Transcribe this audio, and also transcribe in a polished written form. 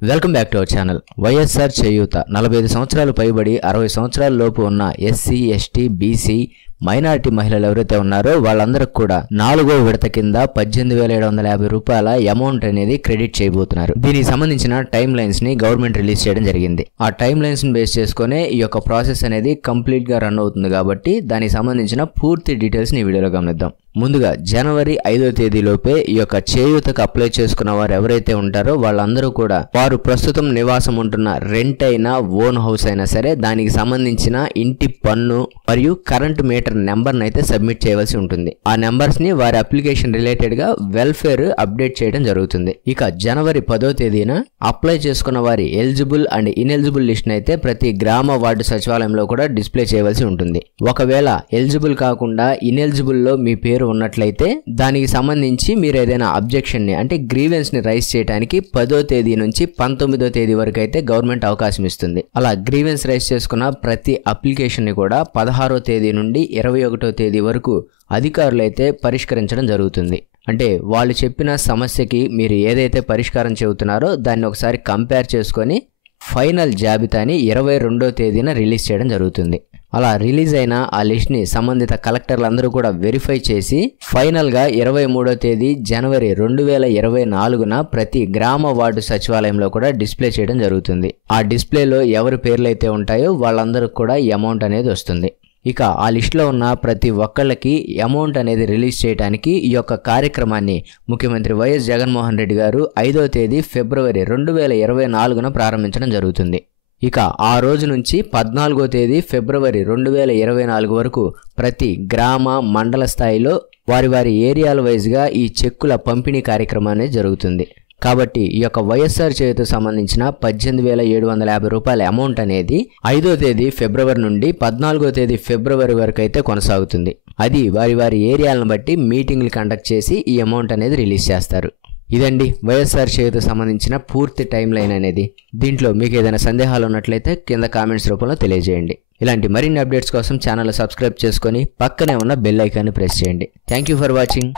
Welcome back to our channel. YSR చేయూత 45 సంవత్సరాలు పైబడి 60 సంవత్సరాల లోపు ఉన్న ఎస్సీ, ఎస్టీ, బీసీ, మైనారిటీ మహిళలు ఎవరైతే ఉన్నారో వాళ్ళందరికీ కూడా 4వ విడత కింద 18,750 రూపాయల అమౌంట్ అనేది క్రెడిట్ చేయబోతున్నారు. దీనికి సంబంధించిన టైమ్ లైన్స్ ని గవర్నమెంట్ రిలీజ్ చేయడం జరిగింది. ఆ టైమ్ లైన్స్ ని బేస్ చేసుకునే ఈ యొక్క ప్రాసెస్ అనేది కంప్లీట్ గా రన్ అవుతుంది కాబట్టి దానికి సంబంధించిన పూర్తి డీటెయిల్స్ ని ఈ వీడియోలో గమనిద్దాం. ముందుగా జనవరి 5వ తేదీలోపే ఈ యొక్క చేయూతకు అప్లై చేసుకున్న వారు ఎవరైతే ఉంటారో వాళ్ళందరూ కూడా వారు ప్రస్తుతం నివాసం ఉంటున్న రెంట్ అయినా ఓన్ హౌస్ అయినా సరే దానికి సంబంధించిన ఇంటి పన్ను మరియు కరెంట్ మీటర్ నెంబర్ అయితే సబ్మిట్ చేయవలసి ఉంటుంది. ఆ నెంబర్స్ ని వారి అప్లికేషన్ రిలేటెడ్ గా వెల్ఫేర్ అప్డేట్ చేయడం జరుగుతుంది. ఇక జనవరి 10వ తేదీన అప్లై చేసుకున్న వారి ఎలిజిబుల్ అండ్ ఇన్ఎలిజిబుల్ లిస్ట్ అయితే ప్రతి గ్రామ వార్డు సచివాలయంలో కూడా డిస్ప్లే చేయవలసి ఉంటుంది. ఒకవేళ ఎలిజిబుల్ కాకుండా ఇన్ఎలిజిబుల్ లో మీ పేరు ఉన్నట్లయితే దానికి సంబంధించి మీరు ఏదైనా అబ్జెక్షన్ ని అంటే గ్రీవెన్స్ ని రైజ్ చేయడానికి 10వ తేదీ నుంచి 19వ తేదీ వరకు అయితే గవర్నమెంట్ అవకాశం ఇస్తుంది. అలా గ్రీవెన్స్ రైజ్ చేసుకున్న ప్రతి అప్లికేషన్ ని కూడా 16వ తేదీ నుండి 21వ తేదీ వరకు అధికారులు అయితే పరిష్కరించడం జరుగుతుంది. అంటే వాళ్ళు చెప్పిన సమస్యకి మీరు ఏదైతే పరిష్కారం చెబుతున్నారో దాన్ని ఒకసారి కంపేర్ చేసుకొని ఫైనల్ జాబితాని 22వ తేదీన రిలీజ్ చేయడం జరుగుతుంది. అలా రిలీజ్ అయిన ఆ లిస్ట్ ని సంబంధిత కలెక్టర్లందరూ కూడా వెరిఫై చేసి ఫైనల్ గా 23వ తేదీ జనవరి 2024న ప్రతి గ్రామ వార్డు సచివాలయంలో కూడా డిస్ప్లే చేయడం జరుగుతుంది. ఆ డిస్ప్లేలో ఎవరి పేర్లు అయితే ఉంటాయో వాళ్ళందరికీ కూడా ఈ అమౌంట్ అనేది వస్తుంది. ఇక ఆ లిస్టులో ఉన్న ప్రతి ఒక్కళ్ళకి అమౌంట్ అనేది రిలీజ్ చేయడానికి ఈ యొక్క కార్యక్రమాన్ని ముఖ్యమంత్రి వైఎస్ జగన్మోహన్ రెడ్డి గారు 5వ తేదీ ఫిబ్రవరి 2024న ప్రారంభించడం జరుగుతుంది. ఇక ఆ రోజు నుంచి 14వ తేదీ ఫిబ్రవరి 2024 వరకు ప్రతి గ్రామ మండల స్థాయిలో వారి ఏరియాల వైజ్గా ఈ చెక్కుల పంపిణీ కార్యక్రమాన్ని జరుగుతుంది. కాబట్టి ఈ యొక్క వైఎస్ఆర్ చేయూతకు సంబంధించిన 18,750 రూపాయల అమౌంట్ అనేది 5వ తేదీ ఫిబ్రవరి నుండి 14వ తేదీ ఫిబ్రవరి వరకు అయితే కొనసాగుతుంది. అది వారి ఏరియాలను బట్టి మీటింగ్లు కండక్ట్ చేసి ఈ అమౌంట్ అనేది రిలీజ్ చేస్తారు. ఇదండి వైఎస్ఆర్ చేయూతకు సంబంధించిన పూర్తి టైం లైన్ అనేది. దీంట్లో మీకు ఏదైనా సందేహాలు ఉన్నట్లయితే కింద కామెంట్స్ రూపంలో తెలియజేయండి. ఇలాంటి మరిన్ని అప్డేట్స్ కోసం ఛానల్ సబ్స్క్రైబ్ చేసుకొని పక్కనే ఉన్న బెల్ ఐకాన్ని ప్రెస్ చేయండి. Thank you for watching.